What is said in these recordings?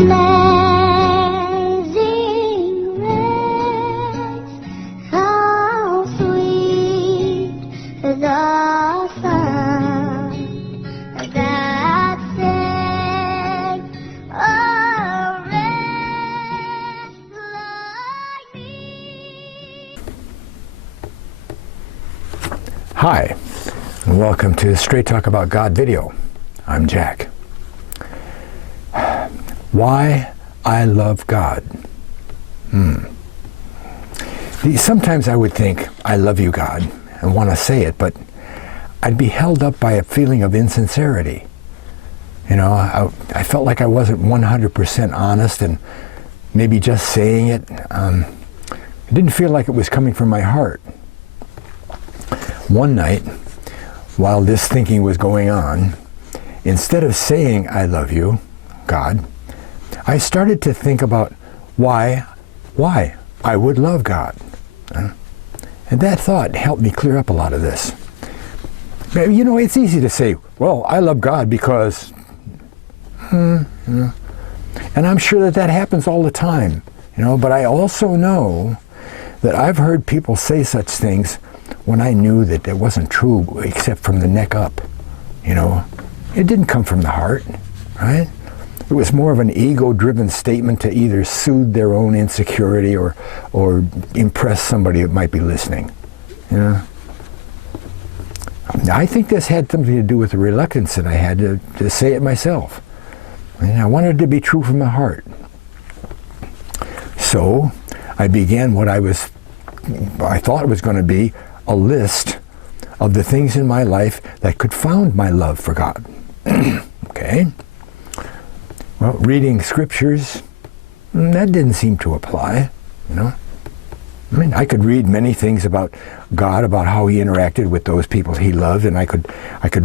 Amazing grace, how sweet the sound that saved a wretch like me. Hi, and welcome to Straight Talk About God video. I'm Jack. Why I love God. Sometimes I would think, I love you, God, and want to say it, but I'd be held up by a feeling of insincerity. You know, I felt like I wasn't 100% honest, and maybe just saying it, it didn't feel like it was coming from my heart. One night, while this thinking was going on, instead of saying, I love you, God, I started to think about why I would love God. And that thought helped me clear up a lot of this. You know, it's easy to say, well, I love God because, and I'm sure that happens all the time, you know, but I also know that I've heard people say such things when I knew that it wasn't true except from the neck up, you know. It didn't come from the heart, right? It was more of an ego-driven statement to either soothe their own insecurity or impress somebody that might be listening. You know? I think this had something to do with the reluctance that I had to say it myself. And I wanted it to be true from my heart. So I began what I thought it was going to be a list of the things in my life that could found my love for God. Okay? Well, reading scriptures, that didn't seem to apply, you know. I mean, I could read many things about God, about how he interacted with those people he loved, and I could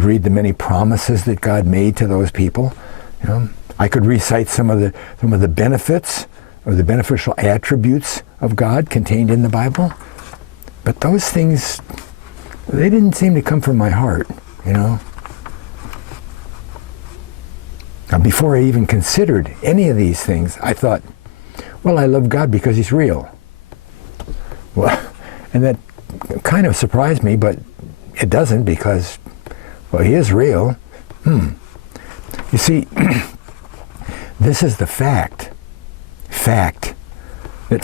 read the many promises that God made to those people. You know, I could recite some of the benefits or the beneficial attributes of God contained in the Bible. But those things, they didn't seem to come from my heart, you know. Now, before I even considered any of these things, I thought, well, I love God because he's real. Well, and that kind of surprised me, but it doesn't because, well, he is real. You see, this is the fact that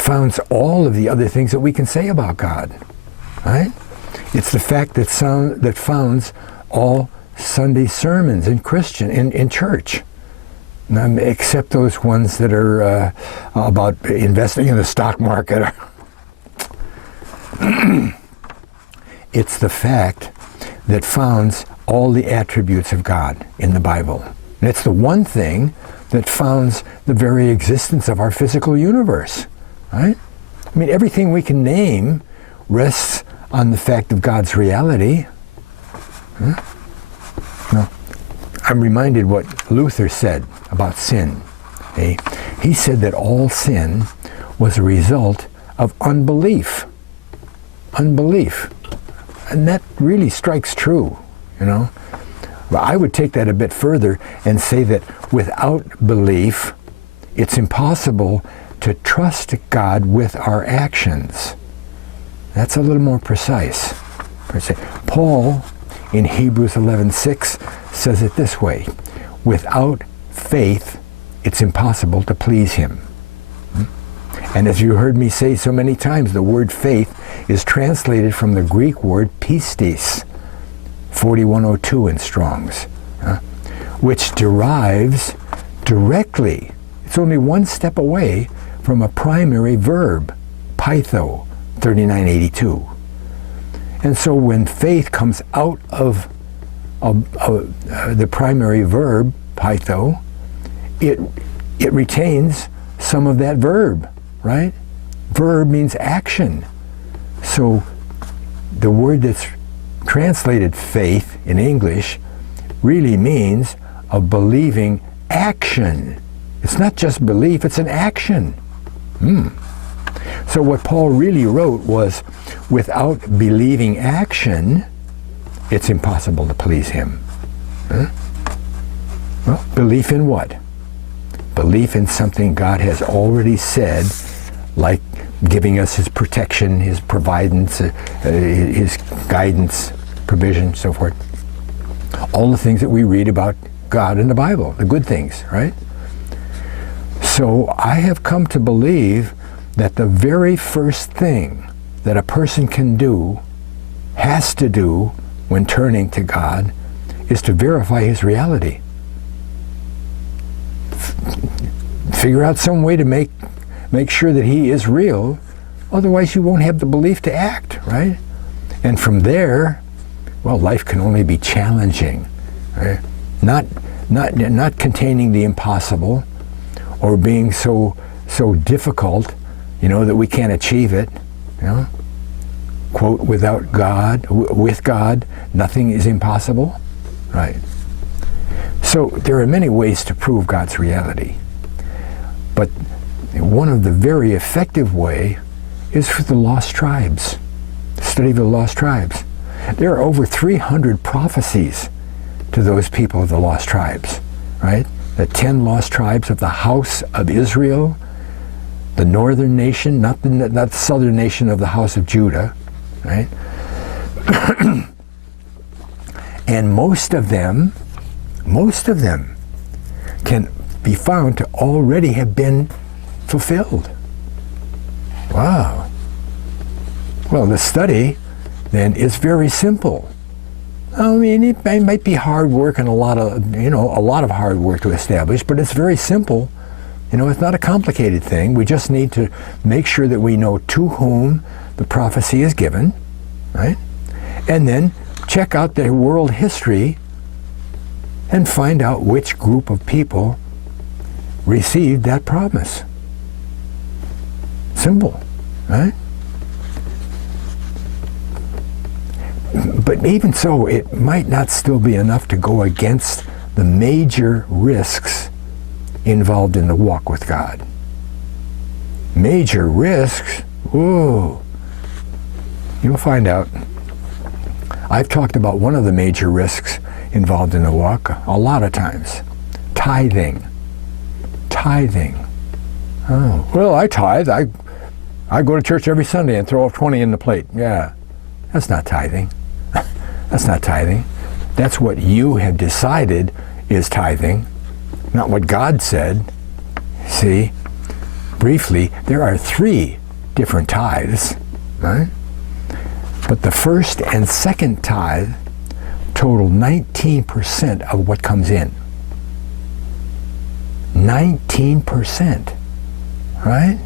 founds all of the other things that we can say about God, right? It's the fact that founds all Sunday sermons in church. Except those ones that are about investing in the stock market. It's the fact that founds all the attributes of God in the Bible. And it's the one thing that founds the very existence of our physical universe, right? I mean, everything we can name rests on the fact of God's reality. No. I'm reminded what Luther said about sin. Okay? He said that all sin was a result of unbelief. Unbelief. And that really strikes true, you know. Well, I would take that a bit further and say that without belief, it's impossible to trust God with our actions. That's a little more precise. Paul, in Hebrews 11:6, says it this way: without faith, it's impossible to please him. And as you heard me say so many times, the word faith is translated from the Greek word pistis, 4102 in Strong's, which derives directly, it's only one step away from a primary verb, pytho, 3982. And so when faith comes out of the primary verb, pytho, it retains some of that verb, right? Verb means action. So the word that's translated faith in English really means a believing action. It's not just belief, it's an action. So what Paul really wrote was, without believing action, it's impossible to please him. Well, belief in what? belief in something God has already said, like giving us his protection, his providence, his guidance, provision, so forth. All the things that we read about God in the Bible, the good things, right? So I have come to believe that the very first thing that a person can do, has to do, when turning to God, is to verify his reality. Figure out some way to make sure that he is real, otherwise you won't have the belief to act, right? And from there, well, life can only be challenging, right? Not containing the impossible, or being so difficult, that we can't achieve it, Quote, with God, nothing is impossible, right? So there are many ways to prove God's reality. But one of the very effective way is for the lost tribes, the study of the lost tribes. There are over 300 prophecies to those people of the lost tribes, right? The 10 lost tribes of the house of Israel, the northern nation, not the southern nation of the house of Judah, right? And most of them can be found to already have been fulfilled. Wow. Well, the study then is very simple. I mean, it might be hard work and a lot of hard work to establish, but it's very simple. It's not a complicated thing. We just need to make sure that we know to whom the prophecy is given, right? And then check out their world history and find out which group of people received that promise. Simple, right? But even so, it might not still be enough to go against the major risks involved in the walk with God. Major risks? Whoa. You'll find out. I've talked about one of the major risks involved in the walk a lot of times. Tithing. Oh, well, I tithe. I go to church every Sunday and throw off 20 in the plate. Yeah, that's not tithing. That's not tithing. That's what you have decided is tithing, not what God said. See, briefly, there are 3 different tithes, right? But the first and second tithe total 19% of what comes in. 19%, right?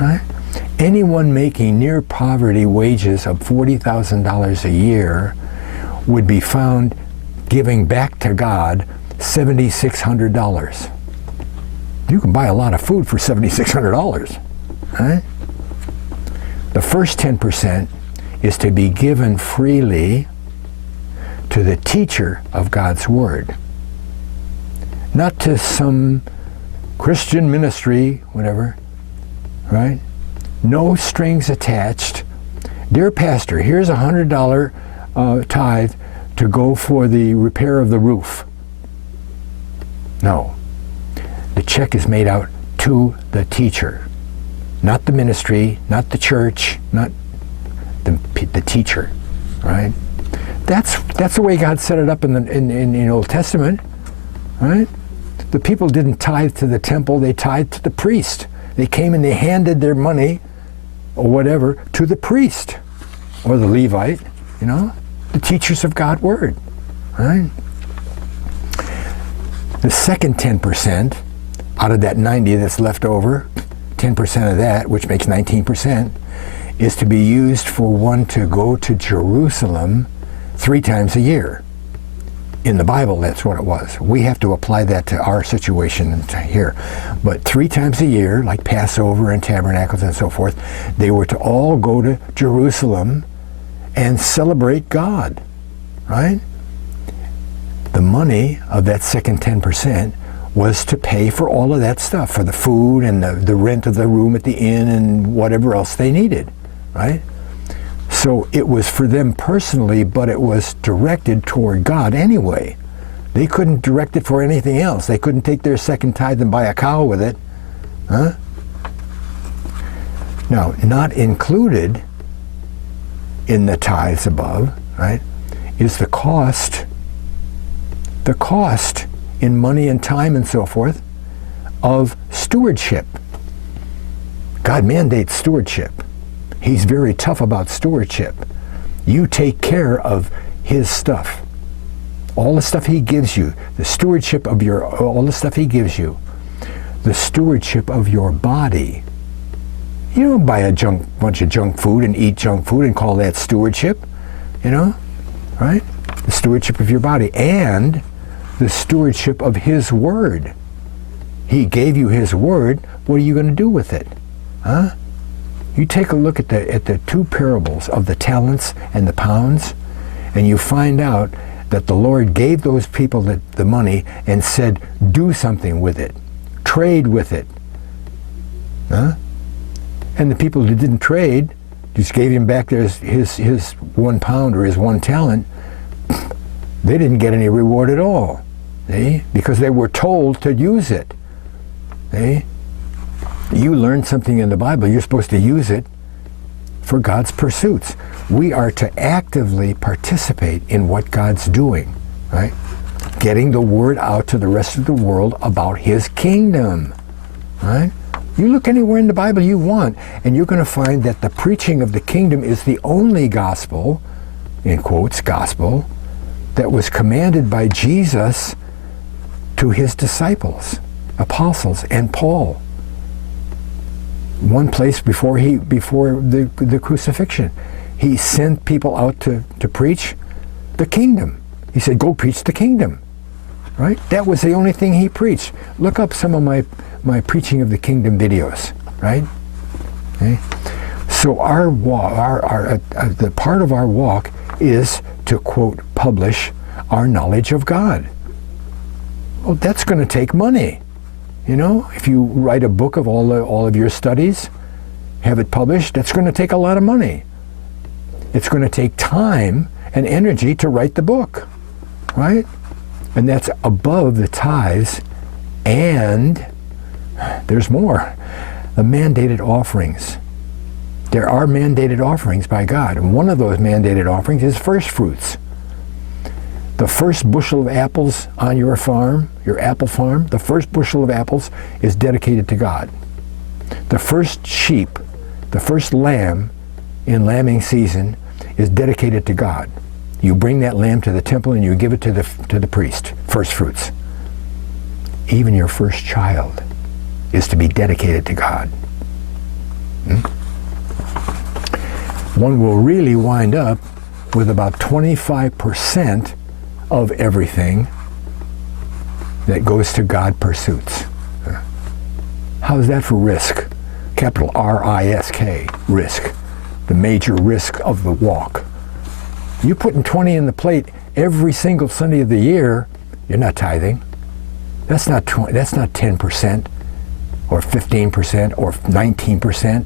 Right? Anyone making near poverty wages of $40,000 a year would be found giving back to God $7,600. You can buy a lot of food for $7,600, right? The first 10% is to be given freely to the teacher of God's Word, not to some Christian ministry, whatever, right? No strings attached. Dear pastor, here's a $100 tithe to go for the repair of the roof. No. The check is made out to the teacher, not the ministry, not the church, not the teacher, right? That's the way God set it up in the Old Testament, right? The people didn't tithe to the temple, they tithed to the priest. They came and they handed their money or whatever to the priest or the Levite, the teachers of God's Word, right? The second 10% out of that 90 that's left over, 10% of that, which makes 19%, is to be used for one to go to Jerusalem 3 times a year. In the Bible, that's what it was. We have to apply that to our situation and to here. But 3 times a year, like Passover and Tabernacles and so forth, they were to all go to Jerusalem and celebrate God, right? The money of that second 10% was to pay for all of that stuff, for the food and the rent of the room at the inn and whatever else they needed, right? So it was for them personally, but it was directed toward God anyway. They couldn't direct it for anything else. They couldn't take their second tithe and buy a cow with it. Huh? Now, not included in the tithes above, right, is the cost in money and time and so forth of stewardship. God mandates stewardship. He's very tough about stewardship. You take care of his stuff. All the stuff he gives you, the stewardship of all the stuff he gives you, the stewardship of your body. You don't buy a bunch of junk food and eat junk food and call that stewardship, right? The stewardship of your body and the stewardship of his word. He gave you his word. What are you going to do with it? Huh? You take a look at the two parables of the talents and the pounds, and you find out that the Lord gave those people the money and said, do something with it. Trade with it. Huh? And the people who didn't trade just gave him back his 1 pound or his 1 talent. They didn't get any reward at all. See? Because they were told to use it. See? You learn something in the Bible, you're supposed to use it for God's pursuits. We are to actively participate in what God's doing, right? Getting the word out to the rest of the world about his kingdom, right? You look anywhere in the Bible you want, and you're going to find that the preaching of the kingdom is the only gospel, in quotes, gospel, that was commanded by Jesus to his disciples, apostles, and Paul. One place before the crucifixion, he sent people out to preach the kingdom. He said, go preach the kingdom, right? That was the only thing he preached. Look up some of my preaching of the kingdom videos, right? Okay? So the part of our walk is to, quote, publish our knowledge of God. Well, that's going to take money. If you write a book of all of your studies, have it published, that's going to take a lot of money. It's going to take time and energy to write the book, right? And that's above the tithes, and there's more. The mandated offerings. There are mandated offerings by God, and one of those mandated offerings is first fruits. The first bushel of apples on your farm, your apple farm, the first bushel of apples is dedicated to God. The first sheep, the first lamb in lambing season is dedicated to God. You bring that lamb to the temple and you give it to the priest, first fruits. Even your first child is to be dedicated to God. One will really wind up with about 25% of everything that goes to God pursuits. How's that for risk? Capital R-I-S-K, risk. The major risk of the walk. You putting 20 in the plate every single Sunday of the year, you're not tithing. That's not 10% or 15% or 19%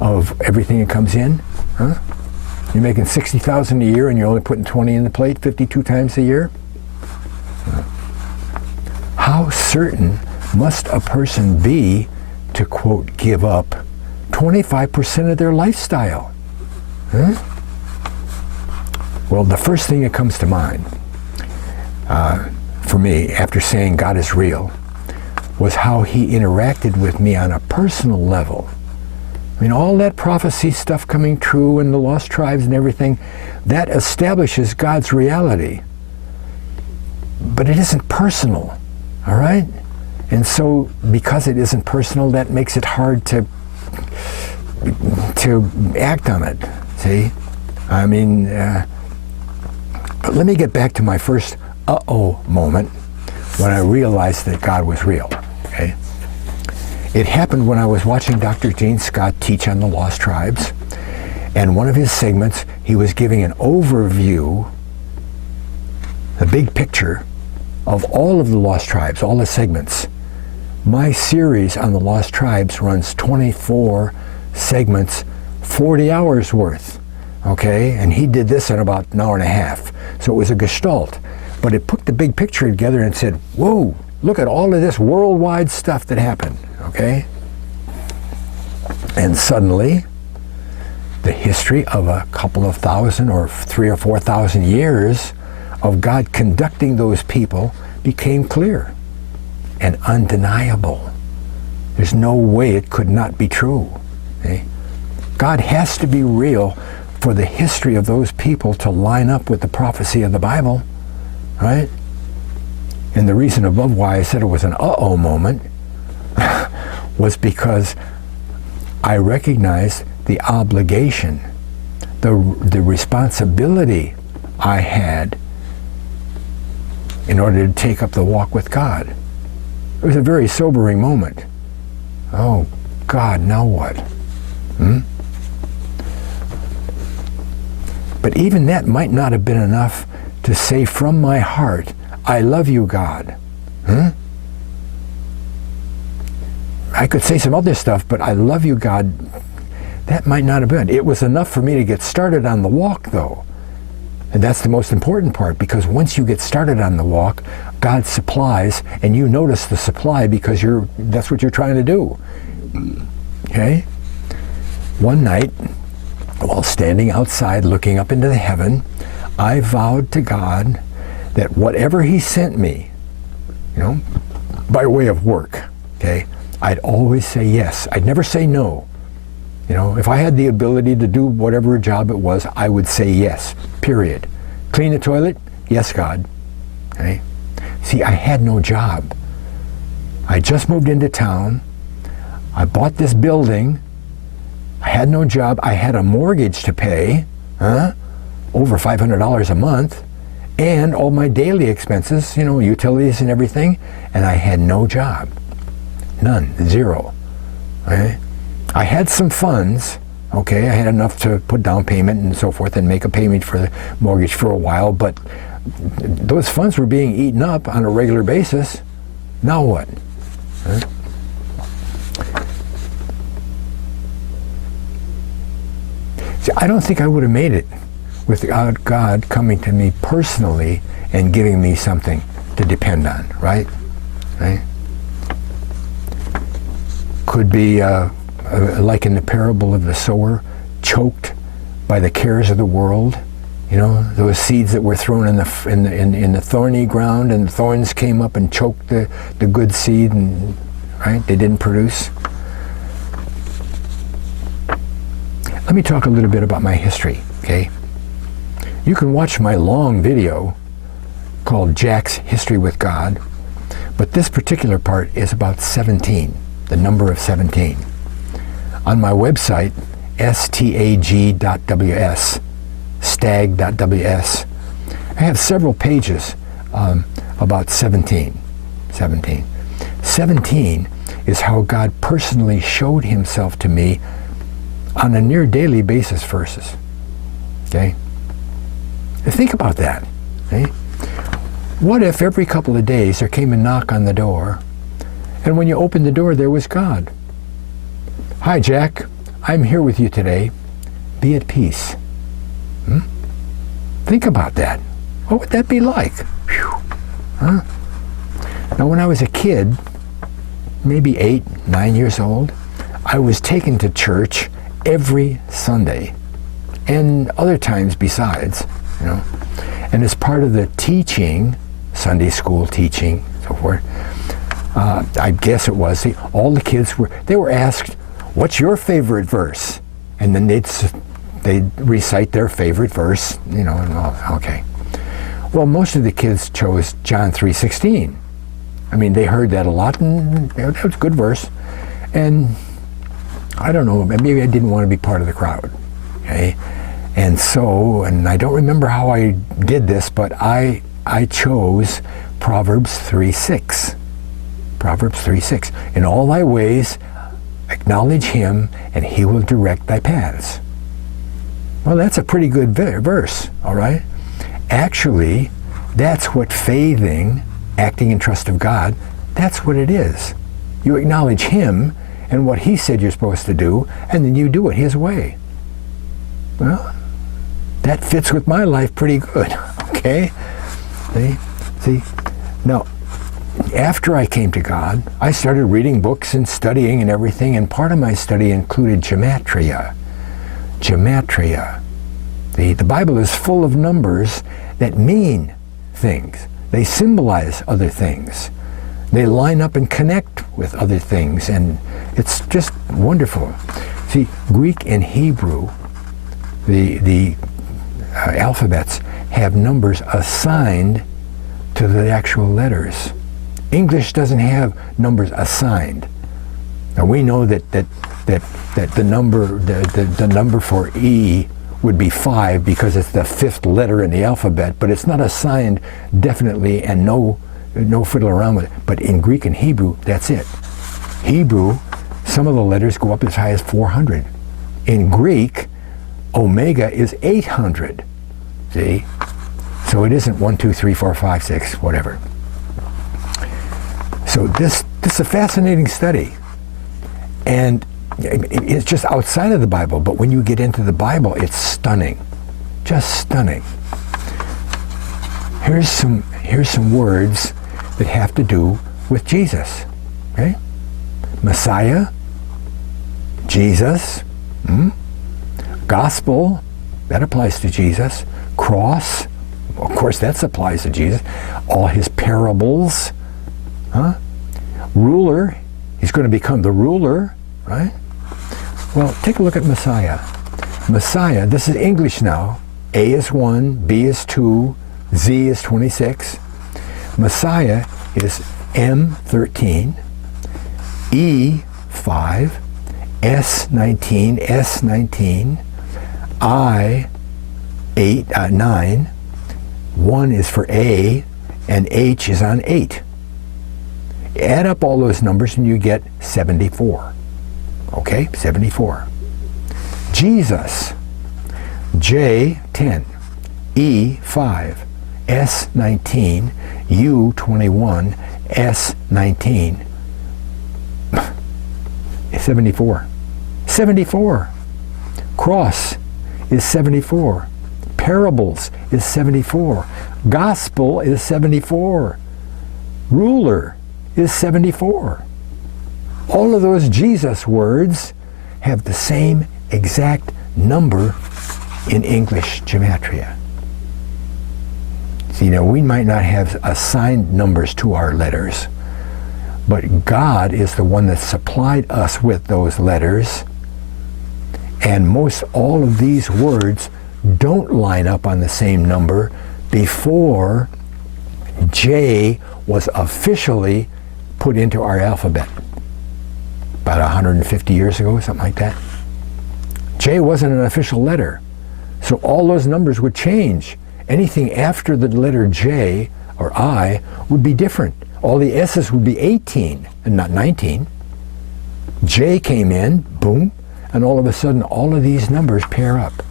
of everything that comes in. Huh? You're making $60,000 a year and you're only putting 20 in the plate 52 times a year? How certain must a person be to, quote, give up 25% of their lifestyle? Huh? Well, the first thing that comes to mind for me after saying God is real was how he interacted with me on a personal level. I mean, all that prophecy stuff coming true and the lost tribes and everything, that establishes God's reality. But it isn't personal, all right? And so, because it isn't personal, that makes it hard to act on it, see? I mean, but let me get back to my first uh-oh moment when I realized that God was real, okay? It happened when I was watching Dr. Gene Scott teach on the Lost Tribes, and one of his segments, he was giving an overview, the big picture of all of the Lost Tribes, all the segments. My series on the Lost Tribes runs 24 segments, 40 hours worth, okay? And he did this in about an hour and a half. So it was a gestalt. But it put the big picture together and said, whoa, look at all of this worldwide stuff that happened, okay? And suddenly, the history of a couple of thousand or 3,000 or 4,000 years of God conducting those people became clear and undeniable. There's no way it could not be true. Okay? God has to be real for the history of those people to line up with the prophecy of the Bible, right? And the reason above why I said it was an uh-oh moment was because I recognized the obligation, the responsibility I had in order to take up the walk with God. It was a very sobering moment. Oh, God, now what? But even that might not have been enough to say from my heart, I love you, God. I could say some other stuff, but I love you, God. That might not have been. It was enough for me to get started on the walk, though. And that's the most important part, because once you get started on the walk, God supplies, and you notice the supply because that's what you're trying to do. Okay? One night, while standing outside looking up into the heaven, I vowed to God that whatever He sent me, by way of work, okay, I'd always say yes. I'd never say no. If I had the ability to do whatever job it was, I would say yes, period. Clean the toilet? Yes, God. Okay? See, I had no job. I just moved into town. I bought this building. I had no job. I had a mortgage to pay, over $500 a month, and all my daily expenses, utilities and everything, and I had no job. None. Zero. Okay? I had some funds, okay, I had enough to put down payment and so forth and make a payment for the mortgage for a while, but those funds were being eaten up on a regular basis. Now what? See, I don't think I would have made it without God coming to me personally and giving me something to depend on, right? Right? Could be like in the parable of the sower, choked by the cares of the world. Those seeds that were thrown in the thorny ground, and the thorns came up and choked the good seed, and right, they didn't produce. Let me talk a little bit about my history, okay? You can watch my long video called JAX History with God, but this particular part is about 17, the number of 17. On my website, stag.ws, stag.ws, I have several pages about 17. 17 is how God personally showed Himself to me on a near daily basis verses. Okay? Think about that. Okay? What if every couple of days there came a knock on the door, and when you opened the door there was God? Hi, Jack. I'm here with you today. Be at peace. Think about that. What would that be like? Whew. Huh? Now, when I was a kid, maybe 8, 9 years old, I was taken to church every Sunday, and other times besides, And as part of the teaching, Sunday school teaching, so forth, I guess it was, all the kids were asked, what's your favorite verse? And then they'd recite their favorite verse, and okay. Well, most of the kids chose John 3:16. I mean, they heard that a lot, and that was a good verse. And I don't know, maybe I didn't want to be part of the crowd, okay? And I don't remember how I did this, but I chose Proverbs 3:6. Proverbs 3:6. In all thy ways, acknowledge Him, and He will direct thy paths. Well, that's a pretty good verse, all right? Actually, that's what faithing, acting in trust of God, that's what it is. You acknowledge Him and what He said you're supposed to do, and then you do it His way. Well, that fits with my life pretty good, okay? See? See, now, after I came to God, I started reading books and studying and everything, and part of my study included gematria. Gematria. The Bible is full of numbers that mean things. They symbolize other things. They line up and connect with other things, and it's just wonderful. See, Greek and Hebrew, the alphabets have numbers assigned to the actual letters. English doesn't have numbers assigned. Now we know that the number for E would be 5 because it's the 5th letter in the alphabet, but it's not assigned definitely, and no fiddle around with it. But in Greek and Hebrew, that's it. Hebrew, some of the letters go up as high as 400. In Greek, omega is 800. See? So it isn't 1, 2, 3, 4, 5, 6, whatever. So this is a fascinating study. And it's just outside of the Bible, but when you get into the Bible, it's stunning. Just stunning. Here's some words that have to do with Jesus. Okay? Messiah, Jesus, gospel, that applies to Jesus. Cross, of course that applies to Jesus. All his parables, ruler, he's going to become the ruler, right? Well, take a look at Messiah. Messiah, this is English now. A is 1, B is 2, Z is 26. Messiah is M13, E5, S19, S19, I8, 9. 1 is for A, and H is on 8. Add up all those numbers and you get 74. Okay, 74. Jesus, J10, E5, S19, U21, S19. 74. 74. Cross is 74. Parables is 74. Gospel is 74. Ruler is 74. All of those Jesus words have the same exact number in English gematria. See, now we might not have assigned numbers to our letters, but God is the one that supplied us with those letters, and most all of these words don't line up on the same number before J was officially put into our alphabet. About 150 years ago, something like that. J wasn't an official letter, so all those numbers would change. Anything after the letter J or I would be different. All the S's would be 18 and not 19. J came in, boom, and all of a sudden all of these numbers pair up.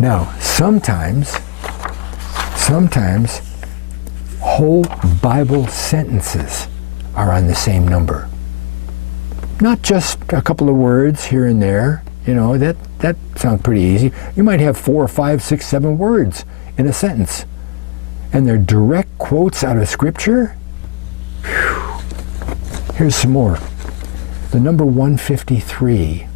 Now, sometimes whole Bible sentences are on the same number. Not just a couple of words here and there. You know, that sounds pretty easy. You might have 4, 5, 6, 7 words in a sentence, and they're direct quotes out of Scripture. Whew. Here's some more. The number 153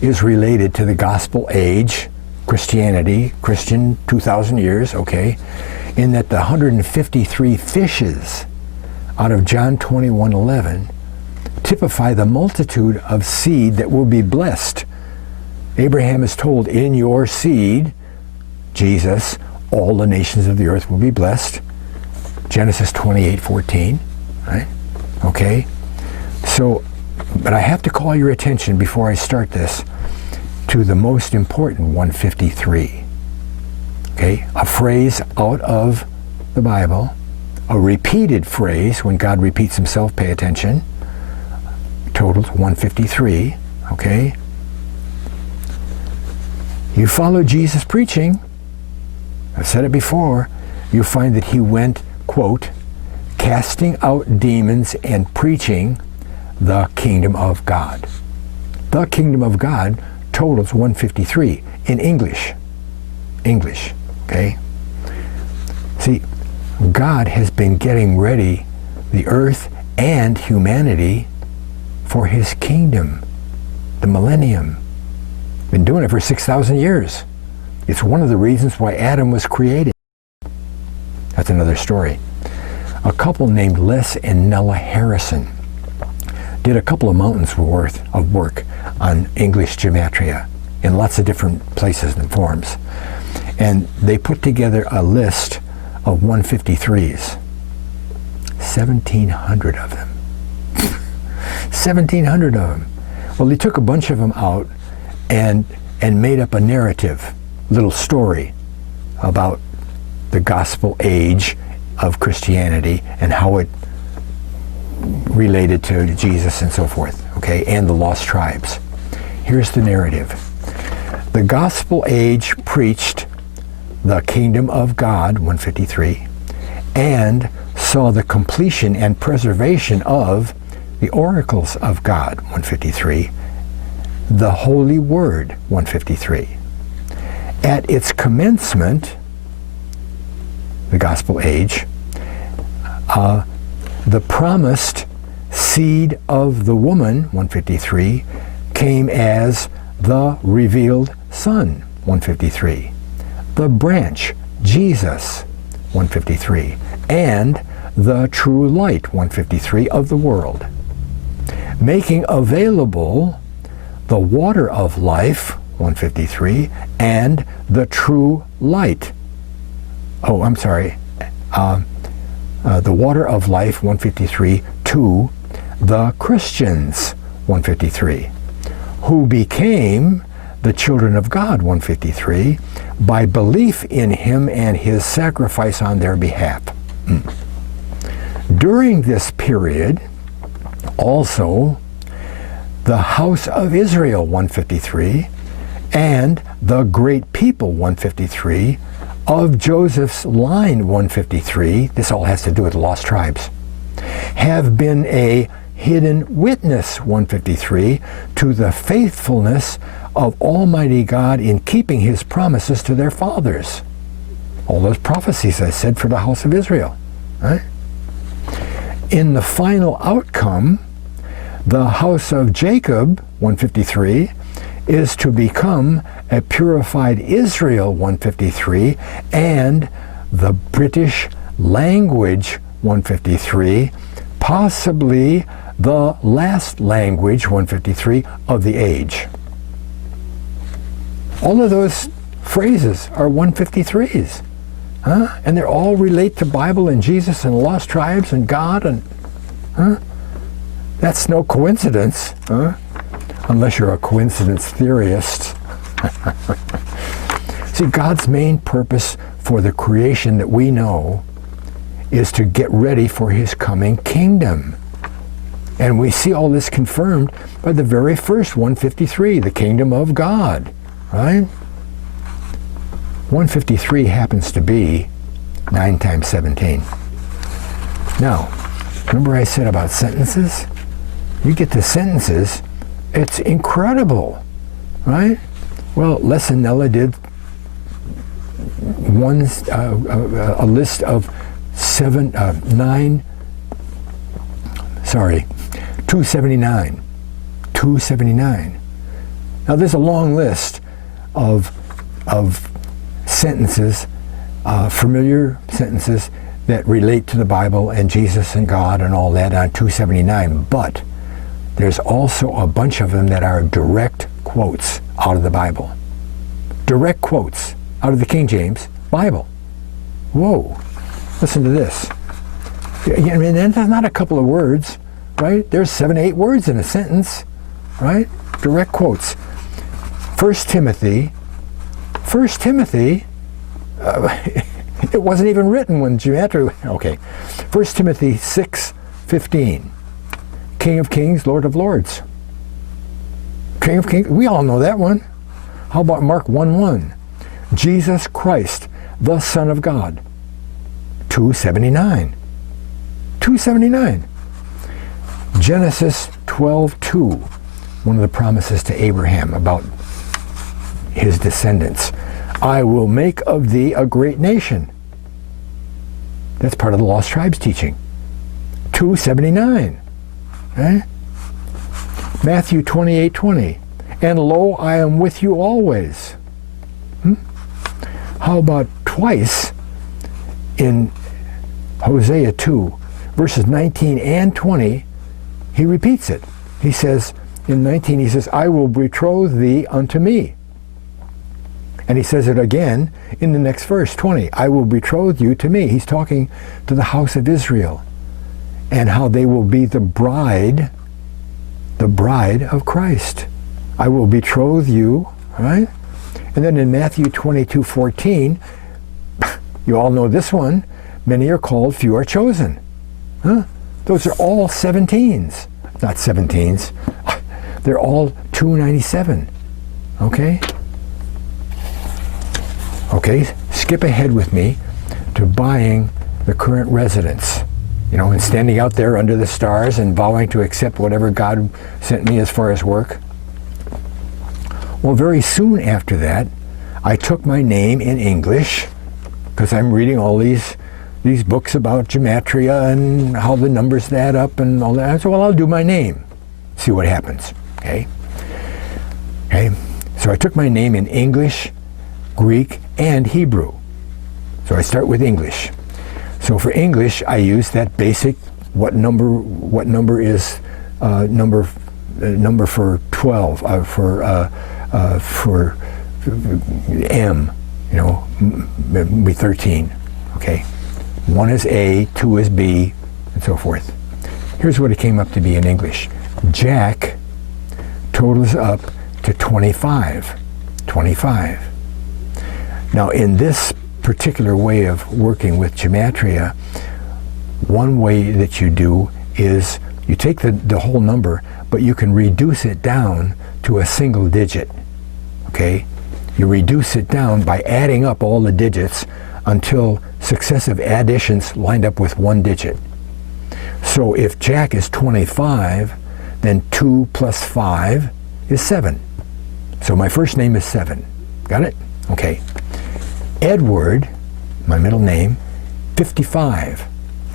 is related to the gospel age, Christianity, Christian 2,000 years, okay, in that the 153 fishes out of John 21:11 typify the multitude of seed that will be blessed. Abraham is told, in your seed, Jesus, all the nations of the earth will be blessed. Genesis 28:14, right? Okay? So, but I have to call your attention before I start this to the most important 153. Okay? A phrase out of the Bible, a repeated phrase, when God repeats himself, pay attention. Totals 153, okay? You follow Jesus preaching, I've said it before, you find that he went, quote, casting out demons and preaching the kingdom of God. The kingdom of God totals 153 in English. English, okay? See, God has been getting ready the earth and humanity for his kingdom, the millennium. Been doing it for 6,000 years. It's one of the reasons why Adam was created. That's another story. A couple named Les and Nella Harrison did a couple of mountains worth of work on English gematria in lots of different places and forms. And they put together a list of 153s. 1,700 of them. 1,700 of them. Well, they took a bunch of them out and made up a narrative, little story about the gospel age of Christianity and how it related to Jesus and so forth, okay, and the lost tribes. Here's the narrative. The gospel age preached the kingdom of God, 153, and saw the completion and preservation of the oracles of God, 153, the holy word, 153. At its commencement, the gospel age, the promised seed of the woman, 153, came as the revealed Son, 153. The branch, Jesus, 153. And the true light, 153, of the world. Making available the water of life, 153, and the true light. Oh, I'm sorry. The water of life, 153, to the Christians, 153, who became the children of God, 153, by belief in him and his sacrifice on their behalf. During this period, also, the house of Israel, 153, and the great people, 153, of Joseph's line, 153, this all has to do with the lost tribes, have been a hidden witness, 153, to the faithfulness of Almighty God in keeping his promises to their fathers. All those prophecies I said for the house of Israel, right? In the final outcome, the house of Jacob, 153, is to become a purified Israel, 153, and the British language, 153, possibly the last language, 153, of the age. All of those phrases are 153s. And they all relate to Bible and Jesus and lost tribes and God and that's no coincidence, unless you're a coincidence theorist. See, God's main purpose for the creation that we know is to get ready for his coming kingdom. And we see all this confirmed by the very first 153, the kingdom of God, right? 153 happens to be 9 times 17. Now, remember I said about sentences? You get to sentences, it's incredible, right? Well, Les and Nella did a list of 279. 279. Now there's a long list of sentences, familiar sentences that relate to the Bible and Jesus and God and all that on 279, but there's also a bunch of them that are direct quotes out of the Bible. Direct quotes out of the King James Bible. Whoa, listen to this. I mean, that's not a couple of words, right? There's 7, 8 words in a sentence, right? Direct quotes. 1 Timothy, it wasn't even written when gematria, okay. 1 Timothy 6:15, King of Kings, Lord of Lords. King of Kings, we all know that one. How about Mark 1:1, Jesus Christ, the Son of God. 279. 279. Genesis 12:2, one of the promises to Abraham about his descendants. I will make of thee a great nation. That's part of the Lost Tribes teaching. 279. Right? Matthew 28:20. And lo, I am with you always. How about twice in Hosea 2, verses 19 and 20, he repeats it. He says, in 19, he says, I will betroth thee unto me. And he says it again in the next verse, 20, I will betroth you to me. He's talking to the house of Israel and how they will be the bride of Christ. I will betroth you, right? And then in Matthew 22:14, you all know this one, many are called, few are chosen. Huh? Those are all 17s. Not 17s. They're all 297. Okay? Okay, skip ahead with me to buying the current residence. You know, and standing out there under the stars and vowing to accept whatever God sent me as far as work. Well, very soon after that, I took my name in English, because I'm reading all these books about gematria and how the numbers add up and all that. I said, well, I'll do my name, see what happens. Okay? Okay? So I took my name in English, Greek, and Hebrew. So I start with English. So for English, I use that basic what number is number for 12 for M, you know, be 13. Okay, 1 is A, 2 is B, and so forth. Here's what it came up to be in English. Jack totals up to 25. 25. Now, in this particular way of working with gematria, one way that you do is you take the whole number, but you can reduce it down to a single digit. Okay? You reduce it down by adding up all the digits until successive additions lined up with one digit. So if Jack is 25, then 2 plus 5 is 7. So my first name is 7. Got it? Okay. Edward, my middle name, 55.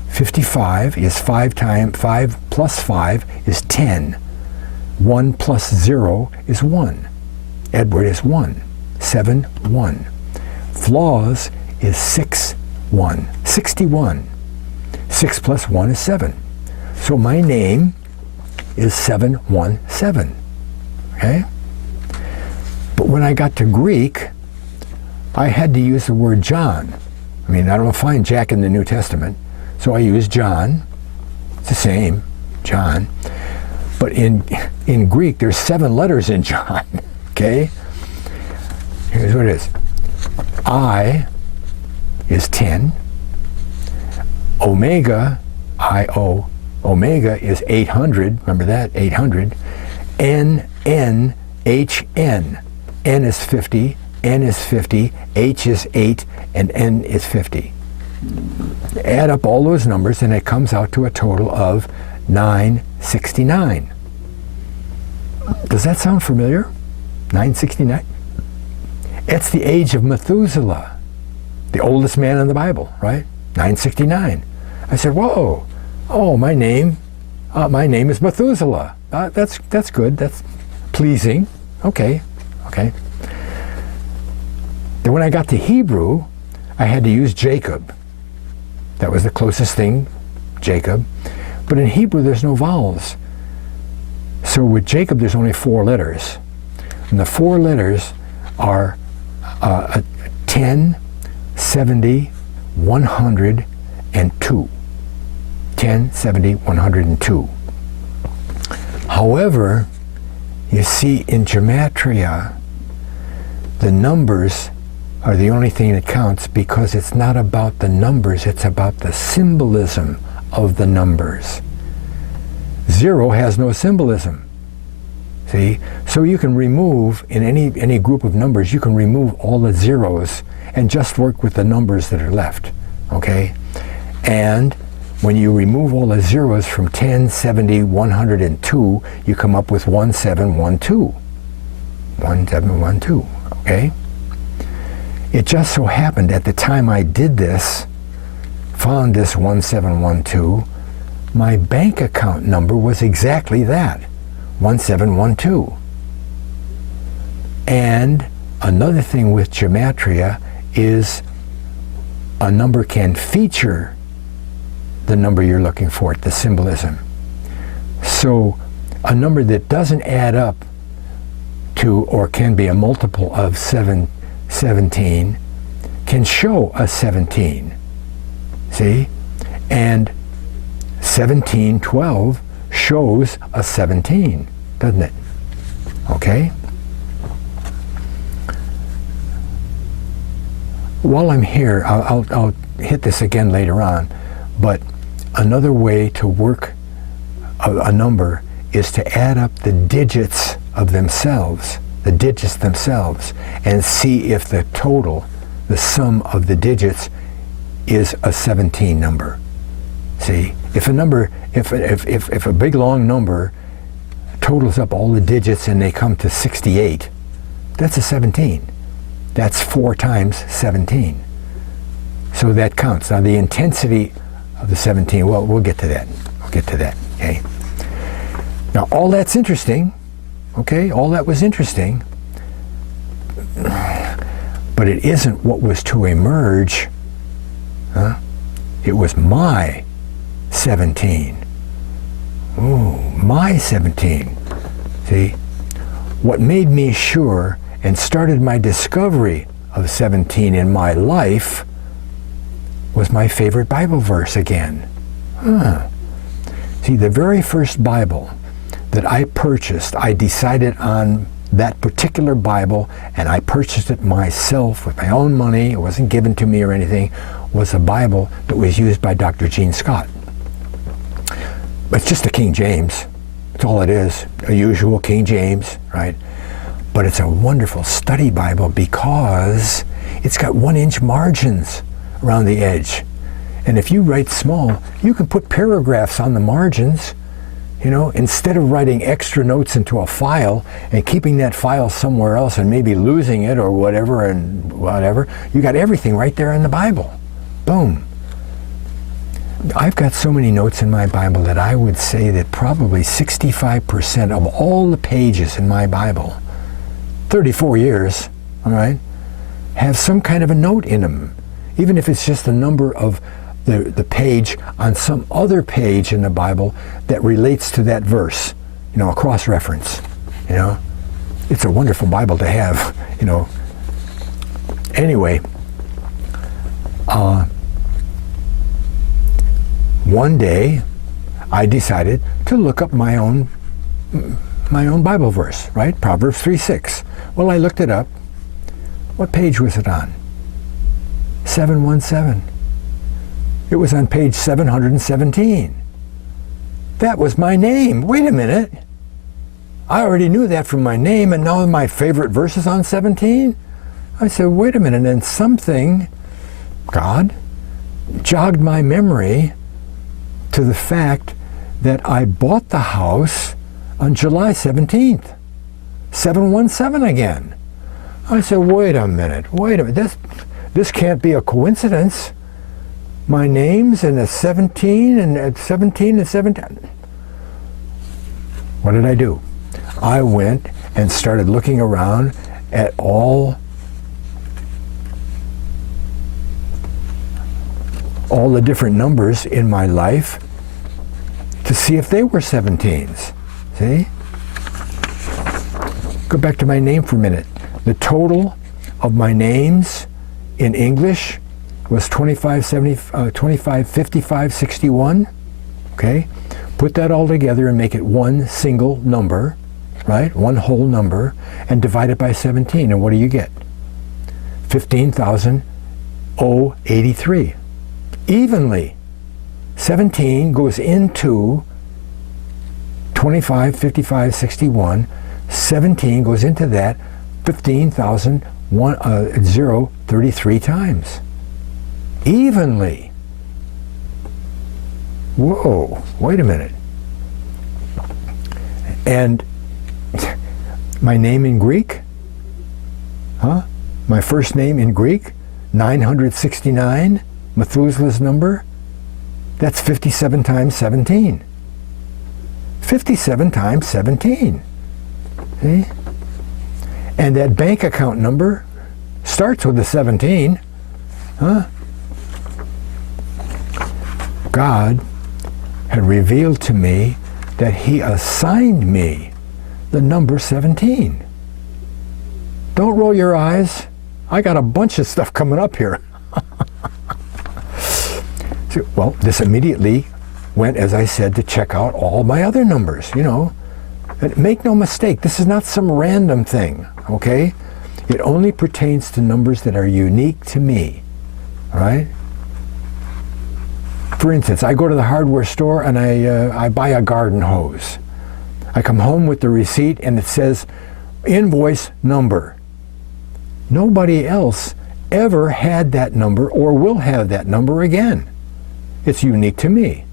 55 is 5 plus 5 is 10. 1 plus 0 is 1. Edward is 1. 7, 1. Flaws is 6, 1. 61. 6 plus 1 is 7. So my name is 717. Okay? But when I got to Greek, I had to use the word John. I mean, I don't find Jack in the New Testament, so I use John. It's the same, John. But in Greek, there's 7 letters in John. Okay? Here's what it is. I is 10. Omega, I-O, omega is 800. Remember that? 800. N, N, H, N. N is 50. N is 50, H is 8, and N is 50. Add up all those numbers and it comes out to a total of 969. Does that sound familiar? 969? It's the age of Methuselah, the oldest man in the Bible, right? 969. I said, whoa, oh, my name is Methuselah. That's good, that's pleasing. Okay. Then when I got to Hebrew, I had to use Jacob. That was the closest thing, Jacob. But in Hebrew, there's no vowels. So with Jacob, there's only 4 letters. And the 4 letters are 10, 70, 100, and 2. 10, 70, 102. However, you see in gematria, the numbers are the only thing that counts because it's not about the numbers, it's about the symbolism of the numbers. 0 has no symbolism. See? So you can remove, in any group of numbers, you can remove all the zeros and just work with the numbers that are left. Okay? And when you remove all the zeros from 10, 70, 102, you come up with 1712. 1712. Okay? It just so happened at the time I did this, found this 1712, my bank account number was exactly that, 1712. And another thing with gematria is a number can feature the number you're looking for, the symbolism. So a number that doesn't add up to, or can be a multiple of 17 can show a 17. See? And 1712 shows a 17, doesn't it? Okay? While I'm here, I'll hit this again later on, but another way to work a number is to add up the digits of themselves, and see if the total, the sum of the digits, is a 17 number. See, if a number, if a big long number totals up all the digits and they come to 68, that's a 17. That's 4 times 17. So that counts. Now the intensity of the 17, well, we'll get to that. Okay? Now all that's interesting, okay? All that was interesting, but it isn't what was to emerge. Huh? It was my 17. Ooh, my 17. See? What made me sure and started my discovery of 17 in my life was my favorite Bible verse again. See, the very first Bible that I purchased, I decided on that particular Bible, and I purchased it myself with my own money. It wasn't given to me or anything. Was a Bible that was used by Dr. Gene Scott. It's just a King James. That's all it is. A usual King James, right? But it's a wonderful study Bible because it's got 1-inch margins around the edge. And if you write small, you can put paragraphs on the margins. You know, instead of writing extra notes into a file and keeping that file somewhere else and maybe losing it or whatever, you got everything right there in the Bible. Boom. I've got so many notes in my Bible that I would say that probably 65% of all the pages in my Bible, 34 years, all right, have some kind of a note in them, even if it's just the number of the page on some other page in the Bible that relates to that verse, you know, a cross-reference, you know. It's a wonderful Bible to have, you know. Anyway, one day I decided to look up my own Bible verse, right? Proverbs 3:6. Well, I looked it up. What page was it on? 717. It was on page 717. That was my name. Wait a minute. I already knew that from my name, and now my favorite verse is on 17? I said, wait a minute, and something, God, jogged my memory to the fact that I bought the house on July 17th. 717 again. I said, wait a minute, this can't be a coincidence. My name's in a 17 and 17 and 17. What did I do? I went and started looking around at all the different numbers in my life to see if they were 17s. See? Go back to my name for a minute. The total of my names in English was 255561. Okay? Put that all together and make it one single number, right? One whole number, and divide it by 17. And what do you get? 15,083. Evenly. 17 goes into 25, 55, 61. 17 goes into that 15,033 times. Evenly. Whoa, wait a minute. And my name in Greek? My first name in Greek, 969, Methuselah's number. That's 57 times 17. 57 times 17. See? And that bank account number starts with a 17. Huh? God had revealed to me that he assigned me the number 17. Don't roll your eyes. I got a bunch of stuff coming up here. So, well, this immediately went, as I said, to check out all my other numbers, you know. And make no mistake, this is not some random thing, okay? It only pertains to numbers that are unique to me, all right? For instance, I go to the hardware store and I buy a garden hose. I come home with the receipt and it says invoice number. Nobody else ever had that number or will have that number again. It's unique to me.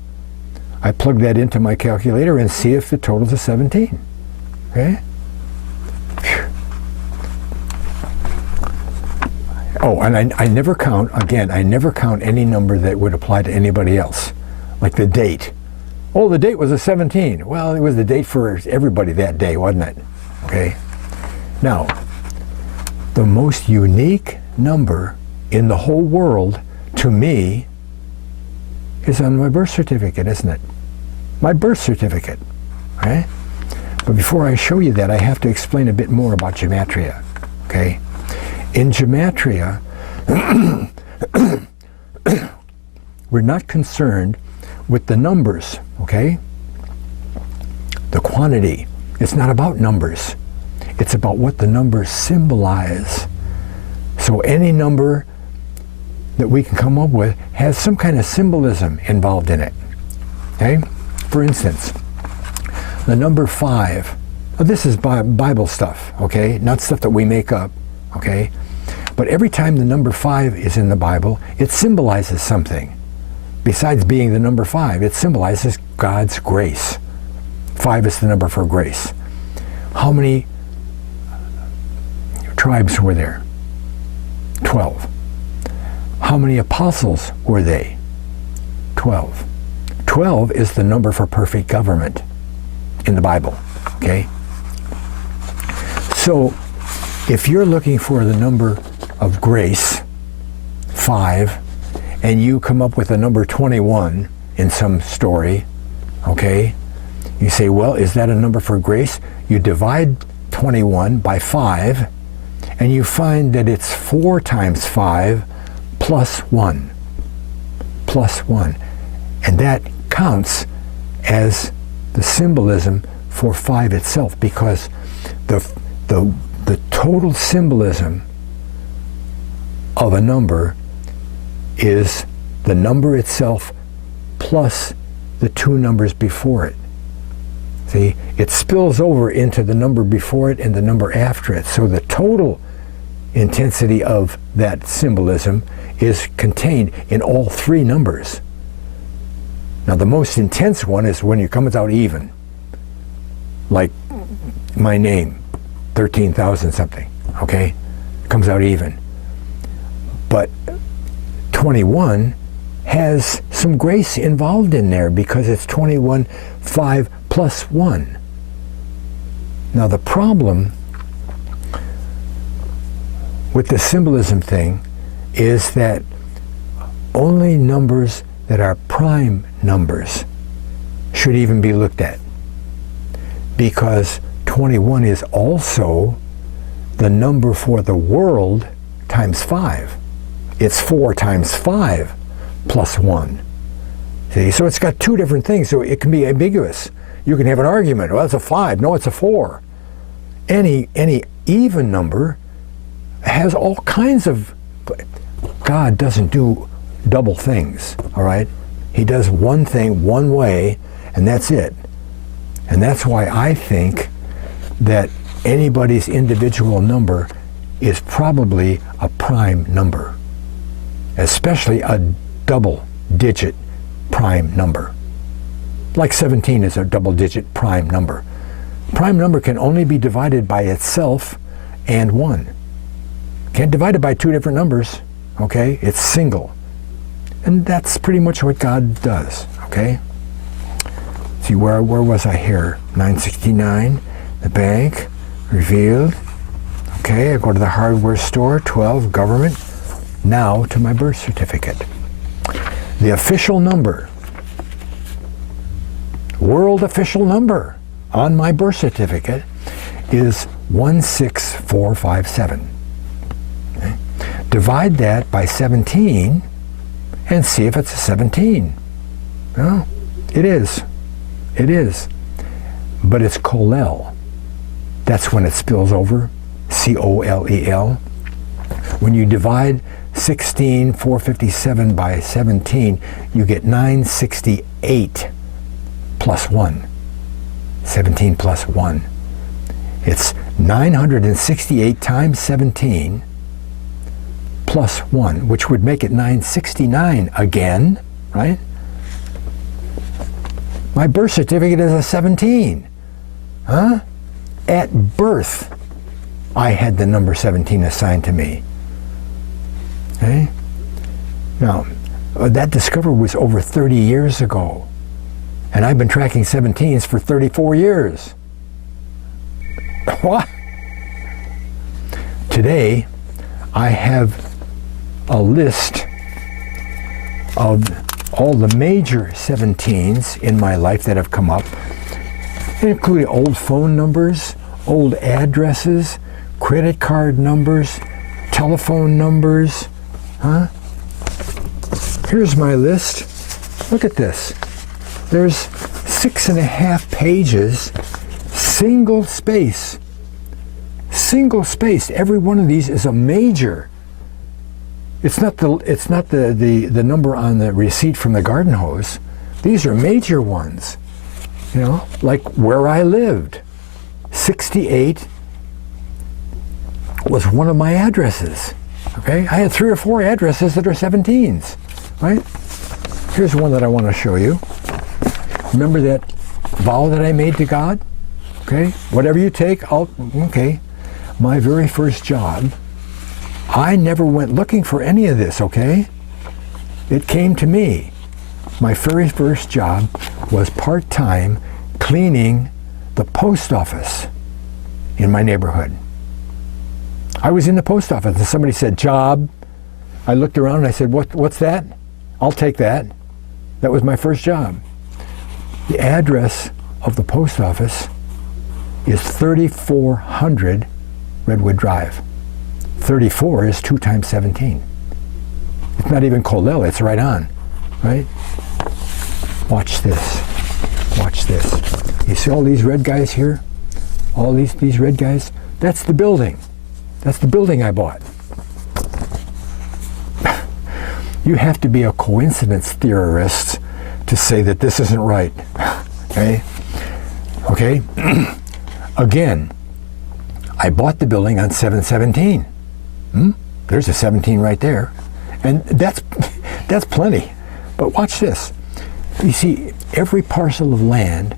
I plug that into my calculator and see if the total's a 17. Okay? Phew. Oh, and I never count, again, I never count any number that would apply to anybody else. Like the date. Oh, the date was a 17. Well, it was the date for everybody that day, wasn't it? Okay? Now, the most unique number in the whole world to me is on my birth certificate, isn't it? My birth certificate, right? But before I show you that, I have to explain a bit more about gematria, okay? In gematria, we're not concerned with the numbers, okay? The quantity. It's not about numbers. It's about what the numbers symbolize. So any number that we can come up with has some kind of symbolism involved in it. Okay? For instance, the number 5. This is Bible stuff, okay? Not stuff that we make up, okay? But every time the number 5 is in the Bible, it symbolizes something. Besides being the number 5, it symbolizes God's grace. 5 is the number for grace. How many tribes were there? 12. How many apostles were they? 12. 12 is the number for perfect government in the Bible, okay? So, if you're looking for the number of grace, 5, and you come up with a number 21 in some story, okay? You say, well, is that a number for grace? You divide 21 by 5, and you find that it's 4 times 5 plus 1. Plus 1. And that counts as the symbolism for 5 itself, because the total symbolism of a number is the number itself plus the 2 numbers before it. See, it spills over into the number before it and the number after it. So the total intensity of that symbolism is contained in all 3 numbers. Now the most intense one is when it comes out even. Like my name, 13,000 something, okay? It comes out even. But 21 has some grace involved in there because it's 21, 5 plus 1. Now the problem with the symbolism thing is that only numbers that are prime numbers should even be looked at, because 21 is also the number for the world times 5. It's 4 times 5 plus 1. See, so it's got 2 different things, so it can be ambiguous. You can have an argument, well, it's a 5, no, it's a 4. Any even number has all kinds of... God doesn't do double things, all right? He does one thing one way, and that's it. And that's why I think that anybody's individual number is probably a prime number, especially a double-digit prime number. Like 17 is a double-digit prime number. Prime number can only be divided by itself and 1. Can't divide it by 2 different numbers, okay? It's single. And that's pretty much what God does, okay? See, where was I here? 969, the bank, revealed. Okay, I go to the hardware store, 12, government. Now to my birth certificate. The official number, world official number on my birth certificate is 16457. Okay? Divide that by 17 and see if it's a 17. Well, it is. It is. But it's Kolel. That's when it spills over. C-O-L-E-L. When you divide 16,457 by 17, you get 968 plus 1. 17 plus 1. It's 968 times 17 plus 1, which would make it 969 again, right? My birth certificate is a 17. Huh? At birth, I had the number 17 assigned to me. Okay? Now, that discovery was over 30 years ago. And I've been tracking 17s for 34 years. What? Today, I have a list of all the major 17s in my life that have come up, including old phone numbers, old addresses, credit card numbers, telephone numbers. Huh? Here's my list. Look at this. There's 6.5 pages, single space. Single spaced. Every one of these is a major. It's not the number on the receipt from the garden hose. These are major ones. You know, like where I lived. 68 was one of my addresses. Okay? I had 3 or 4 addresses that are 17s. Right? Here's one that I want to show you. Remember that vow that I made to God? Okay? Whatever you take, okay. My very first job, I never went looking for any of this, okay? It came to me. My very first job was part-time cleaning the post office in my neighborhood. I was in the post office and somebody said, job. I looked around and I said, what's that? I'll take that. That was my first job. The address of the post office is 3400 Redwood Drive. 34 is 2 times 17. It's not even Kolel, it's right on, right? Watch this. Watch this. You see all these red guys here? All these red guys? That's the building. That's the building I bought. You have to be a coincidence theorist to say that this isn't right. Okay? Okay? Again, I bought the building on 7/17. There's a 17 right there. And that's plenty. But watch this. You see, every parcel of land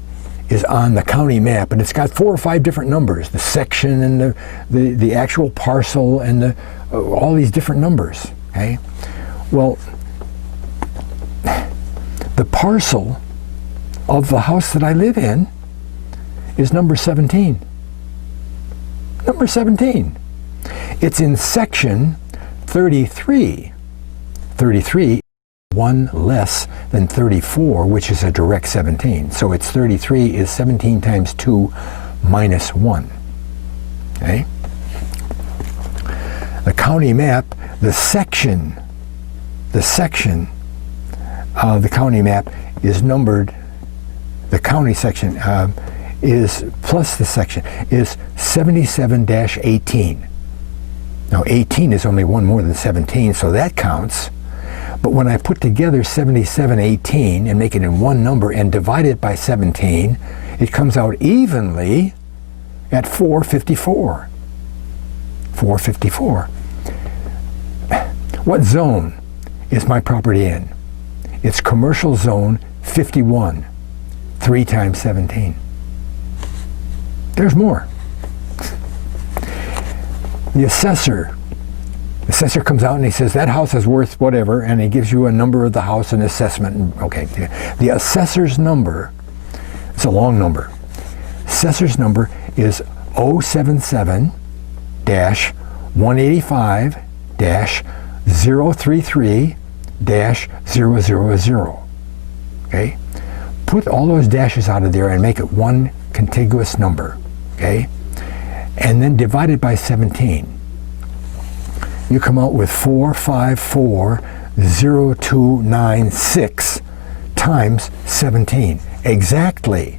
is on the county map, and it's got 4 or 5 different numbers. The section and the actual parcel and all these different numbers. Okay? Well, the parcel of the house that I live in is number 17. Number 17. It's in section 33. 33 is 1 less than 34, which is a direct 17. So it's 33 is 17 times 2 minus 1. Okay? The county map, the section of the county map is numbered, the county section is, plus the section, is 77-18. Now 18 is only one more than 17, so that counts. But when I put together 7718 and make it in one number and divide it by 17, it comes out evenly at 454. 454. What zone is my property in? It's commercial zone 51, 3 times 17. There's more. The assessor The assessor comes out and he says, that house is worth whatever, and he gives you a number of the house and assessment. Okay, the assessor's number, it's a long number. Assessor's number is 077-185-033-000. Okay? Put all those dashes out of there and make it one contiguous number. Okay? And then divide it by 17. You come out with 4540296 times 17. Exactly.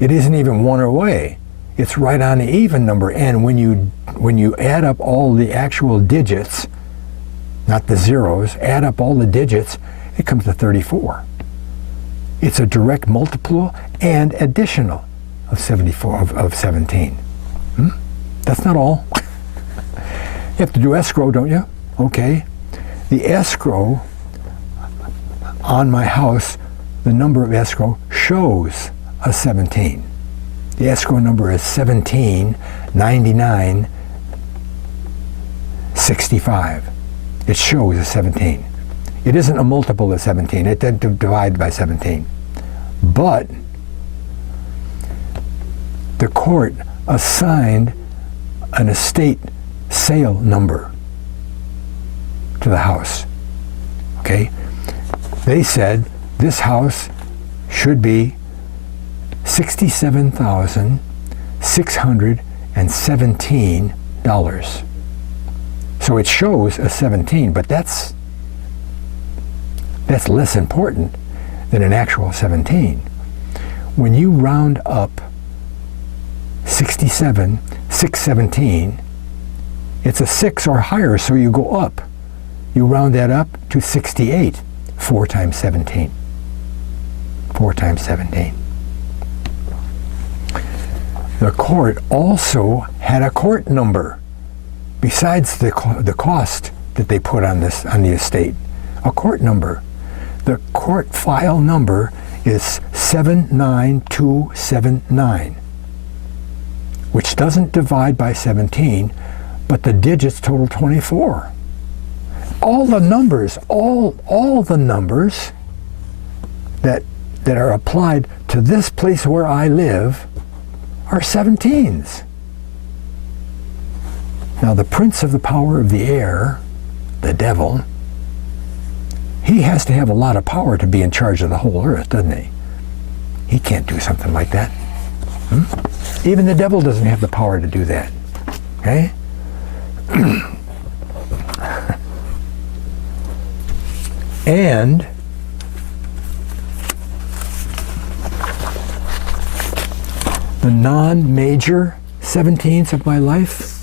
It isn't even one away. It's right on the even number. And when you add up all the actual digits, not the zeros, add up all the digits, it comes to 34. It's a direct multiple and additional of 17. That's not all. You have to do escrow, don't you? Okay. The escrow on my house, the number of escrow shows a 17. The escrow number is 179965. It shows a 17. It isn't a multiple of 17. It doesn't divide by 17. But the court assigned an estate sale number to the house. Okay? They said this house should be $67,617. So it shows a 17, but that's less important than an actual 17. When you round up 617, it's a 6 or higher, so you go up. You round that up to 68. 4 times 17. 4 times 17. The court also had a court number, besides the cost that they put on the estate. A court number. The court file number is 79279, which doesn't divide by 17, but the digits total 24. All the numbers, all the numbers that are applied to this place where I live are 17s. Now the prince of the power of the air, the devil, he has to have a lot of power to be in charge of the whole earth, doesn't he? He can't do something like that. Even the devil doesn't have the power to do that. Okay? And the non-major 17s of my life,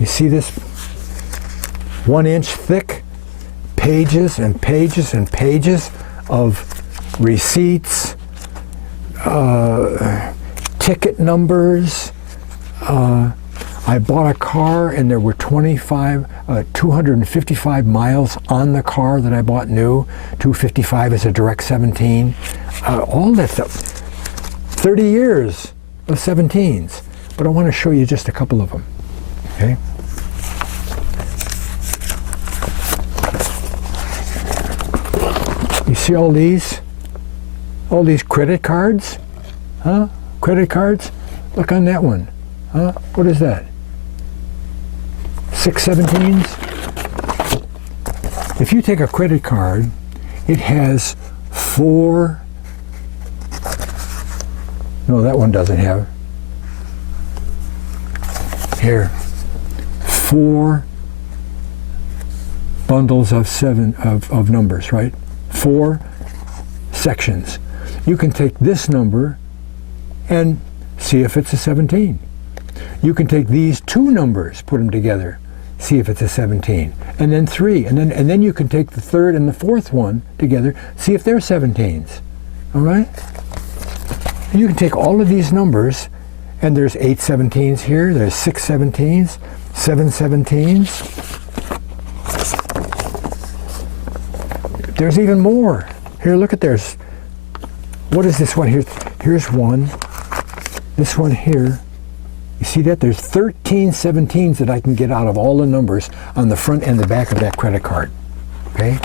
you see this 1 inch thick pages and pages and pages of receipts, ticket numbers. I bought a car and there were 255 miles on the car that I bought new. 255 is a direct 17. All that stuff. 30 years of 17s. But I want to show you just a couple of them. Okay? You see all these? All these credit cards? Huh? Credit cards? Look on that one. Huh? What is that? 6 17s? If you take a credit card, it has 4... No, that one doesn't have. Here. 4 bundles of of numbers, right? 4 sections. You can take this number and see if it's a 17. You can take these 2 numbers, put them together, see if it's a 17. And then 3, and then you can take the 3rd and the 4th one together, see if they're 17s. All right? And you can take all of these numbers, and there's 8 17s here, there's 6 17s, 7 17s. There's even more. Here, look at this. What is this one here? Here's 1. This one here. You see that? There's 13 17s that I can get out of all the numbers on the front and the back of that credit card. Okay?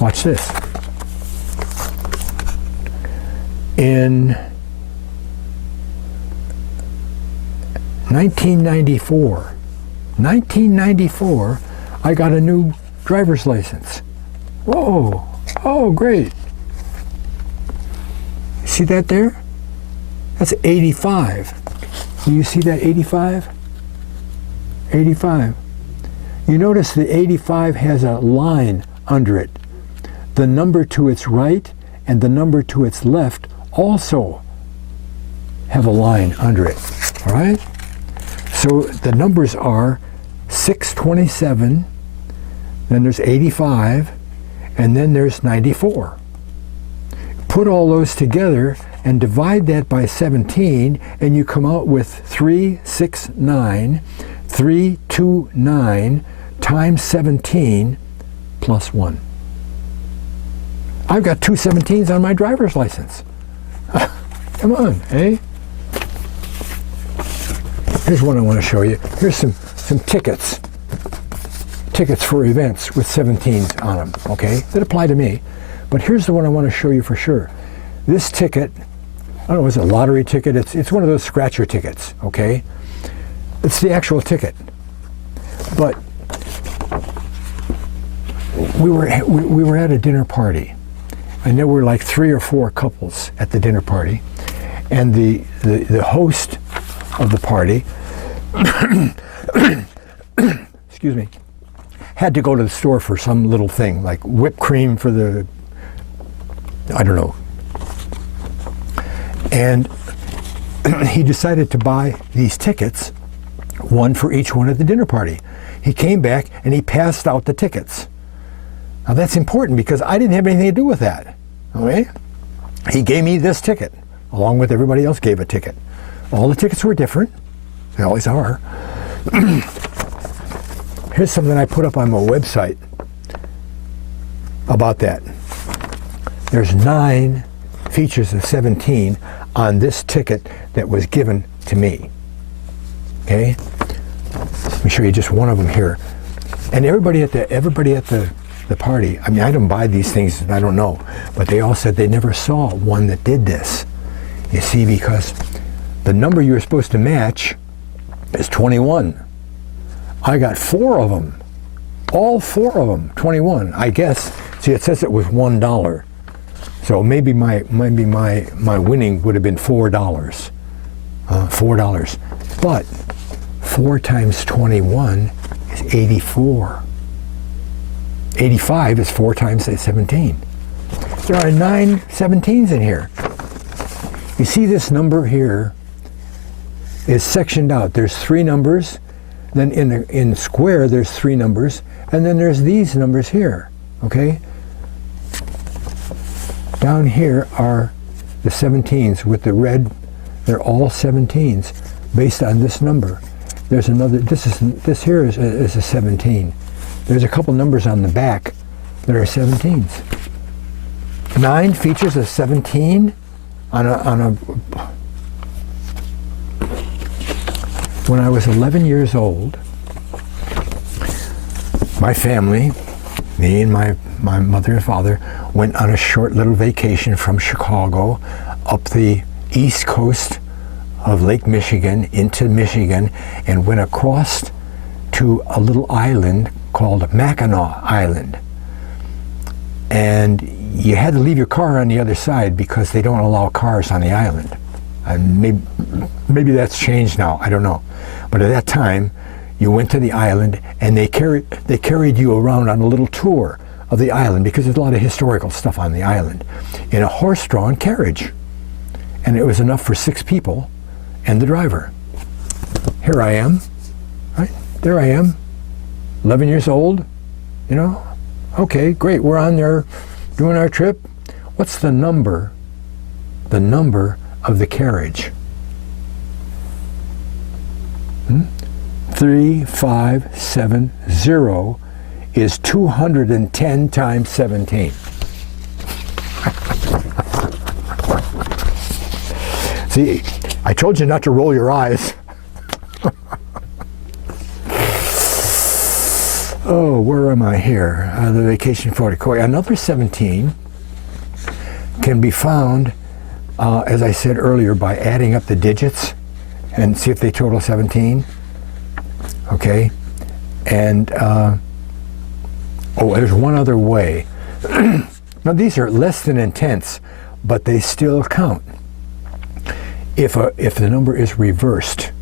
Watch this. In 1994, I got a new driver's license. Whoa, oh great. See that there? That's 85. Do you see that 85? 85. You notice the 85 has a line under it. The number to its right and the number to its left also have a line under it, all right? So the numbers are 627, then there's 85, and then there's 94. Put all those together and divide that by 17, and you come out with 329 times 17 plus 1. I've got two 17s on my driver's license. Come on, eh? Here's one I want to show you. Here's some tickets. Tickets for events with 17s on them, okay? That apply to me. But here's the one I want to show you for sure. This ticket, I don't know, it's a lottery ticket. It's one of those scratcher tickets, okay? It's the actual ticket. But we were at a dinner party, and there were like 3 or 4 couples at the dinner party, and the host of the party, excuse me, had to go to the store for some little thing, like whipped cream for the, I don't know. And he decided to buy these tickets, one for each one at the dinner party. He came back and he passed out the tickets. Now that's important because I didn't have anything to do with that. Okay? He gave me this ticket, along with everybody else gave a ticket. All the tickets were different. They always are. Here's something I put up on my website about that. There's 9 features of 17 on this ticket that was given to me. Okay? Let me show you just one of them here. And everybody at the party, I mean, I don't buy these things, I don't know, but they all said they never saw one that did this. You see, because the number you were supposed to match is 21. I got 4 of them. All 4 of them, 21. I guess, see, it says it was $1. So maybe my winning would have been $4. $4. But 4 times 21 is 84. 85 is 4 times 17. There are 9 17s in here. You see this number here is sectioned out. There's 3 numbers, then in square there's 3 numbers, and then there's these numbers here, okay? Down here are the 17s with the red. They're all 17s based on this number. There's another, this here is a 17. There's a couple numbers on the back that are 17s. 9 features of 17 on a when I was 11 years old, my family, me and my mother and father, went on a short little vacation from Chicago up the east coast of Lake Michigan into Michigan and went across to a little island called Mackinac Island. And you had to leave your car on the other side because they don't allow cars on the island. And maybe that's changed now, I don't know. But at that time, you went to the island and they carried you around on a little tour of the island because there's a lot of historical stuff on the island in a horse-drawn carriage. And it was enough for 6 people and the driver. Here I am, right? There I am, 11 years old, you know? Okay, great, we're on there doing our trip. What's the number of the carriage? 3570 is 210 times 17. See, I told you not to roll your eyes. Oh, where am I here? The vacation photo. Another 17 can be found, as I said earlier, by adding up the digits and see if they total 17. Okay? And, there's one other way. Now, these are less than intense, but they still count. If the number is reversed.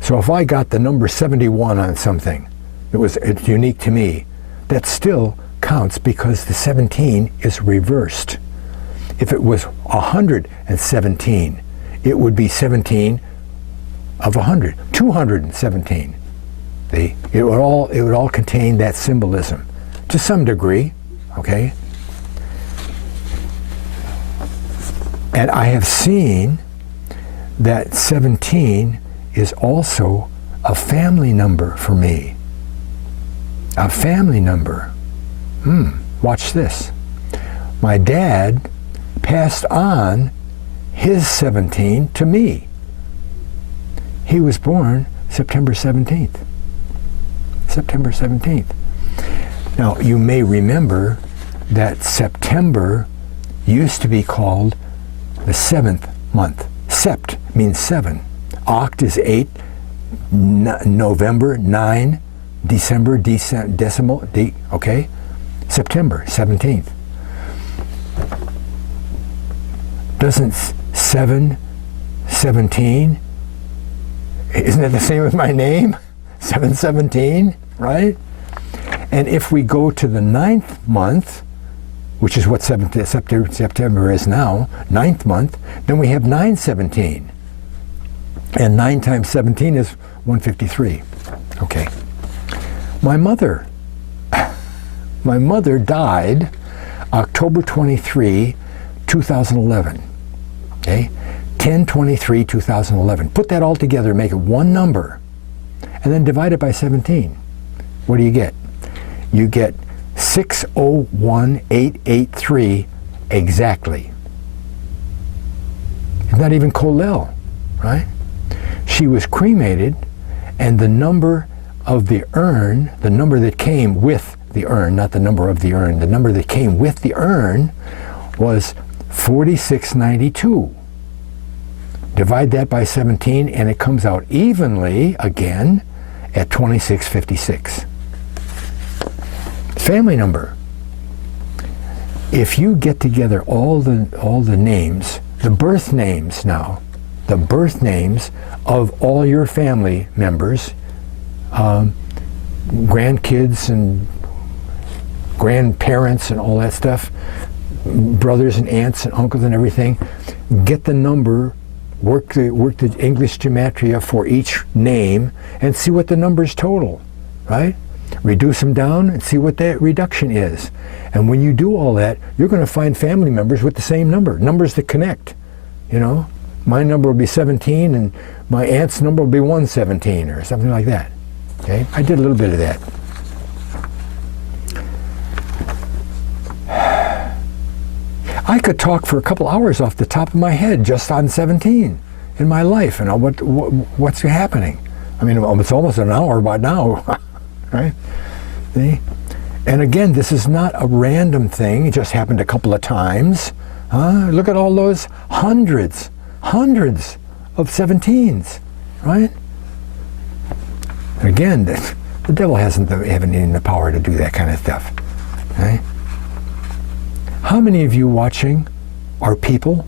So if I got the number 71 on something, it's unique to me, that still counts because the 17 is reversed. If it was 117, it would be 17 of 100, 217. It would all contain that symbolism to some degree, okay? And I have seen that 17 is also a family number for me. A family number. Watch this. My dad passed on his 17 to me. He was born September 17th. September 17th. Now, you may remember that September used to be called the 7th month. Sept means 7. Oct is 8. November, 9. December, decimal, okay? September 17th. Doesn't 7/17, isn't it the same as my name? 7/17, right? And if we go to the 9th month, which is what September is now, 9th month, then we have 9/17. And 9 times 17 is 153. Okay. My mother died October 23, 2011. Okay? 10/23/2011. Put that all together, make it one number, and then divide it by 17. What do you get? You get 601,883 exactly. It's not even Kolel, right? She was cremated, and the number of the urn, the number that came with the urn, not the number of the urn, the number that came with the urn was 4692. Divide that by 17 and it comes out evenly again at 2656. Family number. If you get together all the names, the birth names now, the birth names of all your family members, grandkids and grandparents and all that stuff, brothers and aunts and uncles and everything, get the number, work the English gematria for each name and see what the numbers total, right? Reduce them down and see what that reduction is. And when you do all that, you're going to find family members with the same number, numbers that connect. You know, my number will be 17 and my aunt's number will be 117 or something like that. Okay, I did a little bit of that. I could talk for a couple hours off the top of my head just on 17 in my life and what's happening. I mean, it's almost an hour by now, right? See? And again, this is not a random thing. It just happened a couple of times. Look at all those hundreds of 17s, right? Again, the devil hasn't even the power to do that kind of stuff, right? How many of you watching are people?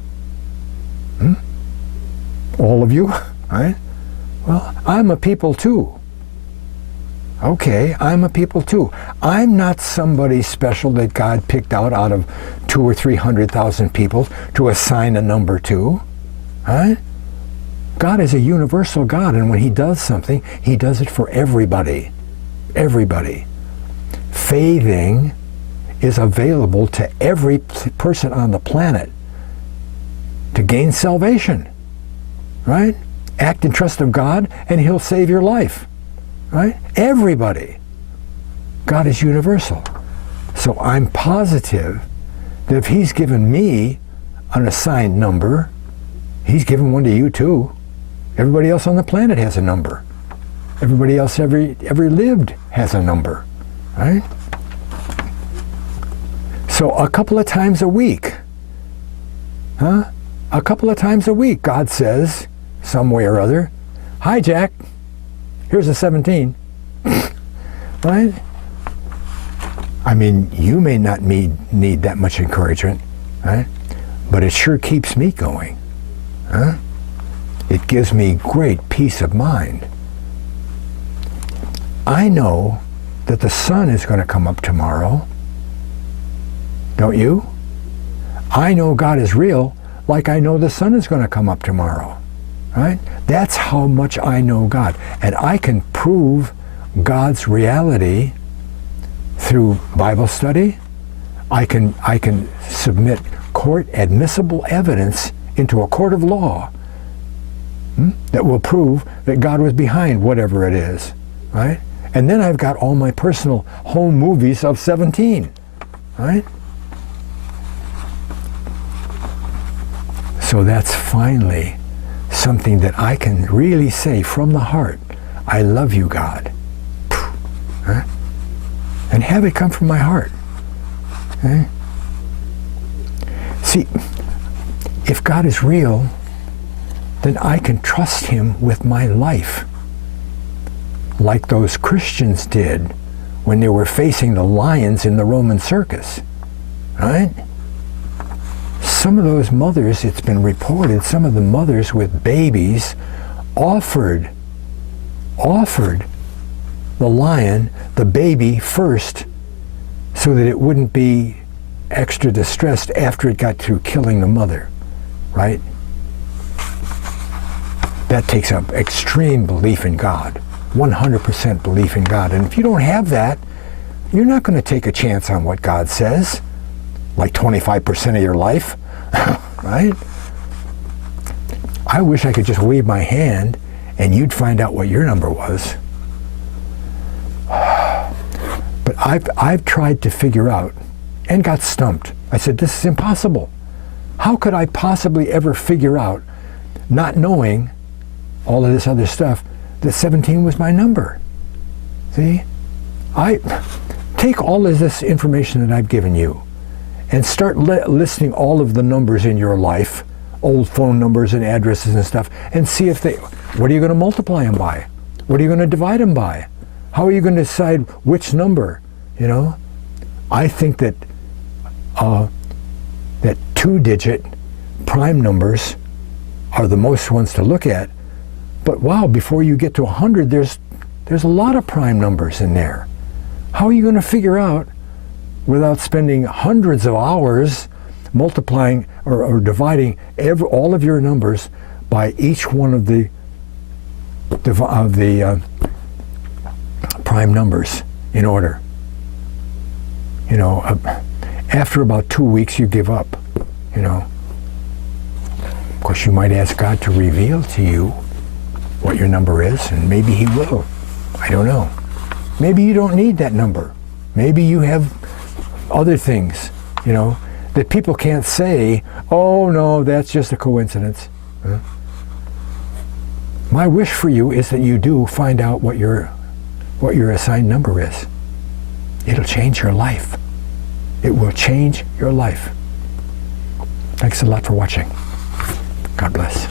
All of you, right? Well, I'm a people too. Okay, I'm a people too. I'm not somebody special that God picked out of 200,000 or 300,000 people to assign a number to, right? God is a universal God, and when He does something, He does it for everybody. Everybody. Faithing is available to every person on the planet to gain salvation, right? Act in trust of God, and He'll save your life. Right? Everybody. God is universal. So I'm positive that if He's given me an assigned number, He's given one to you too. Everybody else on the planet has a number. Everybody else ever lived has a number, right? So a couple of times a week, a couple of times a week, God says, some way or other, "Hi, Jack, here's a 17. Right? I mean, you may not need that much encouragement, right? But it sure keeps me going. Huh? It gives me great peace of mind. I know that the sun is going to come up tomorrow. Don't you? I know God is real, like I know the sun is going to come up tomorrow. Right? That's how much I know God. And I can prove God's reality through Bible study. I can submit court admissible evidence into a court of law that will prove that God was behind whatever it is, right? And then I've got all my personal home movies of 17, right? So that's finally something that I can really say from the heart, I love you, God. Right? And have it come from my heart. Okay? See, if God is real, then I can trust him with my life, like those Christians did when they were facing the lions in the Roman circus. Right? Some of those mothers, it's been reported, some of the mothers with babies offered the lion the baby first so that it wouldn't be extra distressed after it got through killing the mother, right? That takes up extreme belief in God, 100% belief in God. And if you don't have that, you're not going to take a chance on what God says, like 25% of your life, right? I wish I could just wave my hand and you'd find out what your number was. But I've tried to figure out and got stumped. I said, this is impossible. How could I possibly ever figure out, not knowing all of this other stuff, that 17 was my number? See? I take all of this information that I've given you and start listing all of the numbers in your life, old phone numbers and addresses and stuff, and see if what are you going to multiply them by? What are you going to divide them by? How are you going to decide which number, you know? I think that that 2-digit prime numbers are the most ones to look at. But wow, before you get to 100, there's a lot of prime numbers in there. How are you going to figure out, without spending hundreds of hours multiplying or dividing all of your numbers by each one of the prime numbers in order? You know, after about 2 weeks, you give up, you know. Of course, you might ask God to reveal to you what your number is, and maybe he will. I don't know. Maybe you don't need that number. Maybe you have other things, you know, that people can't say, oh no, that's just a coincidence. Huh? My wish for you is that you do find out what your assigned number is. It'll change your life. It will change your life. Thanks a lot for watching. God bless.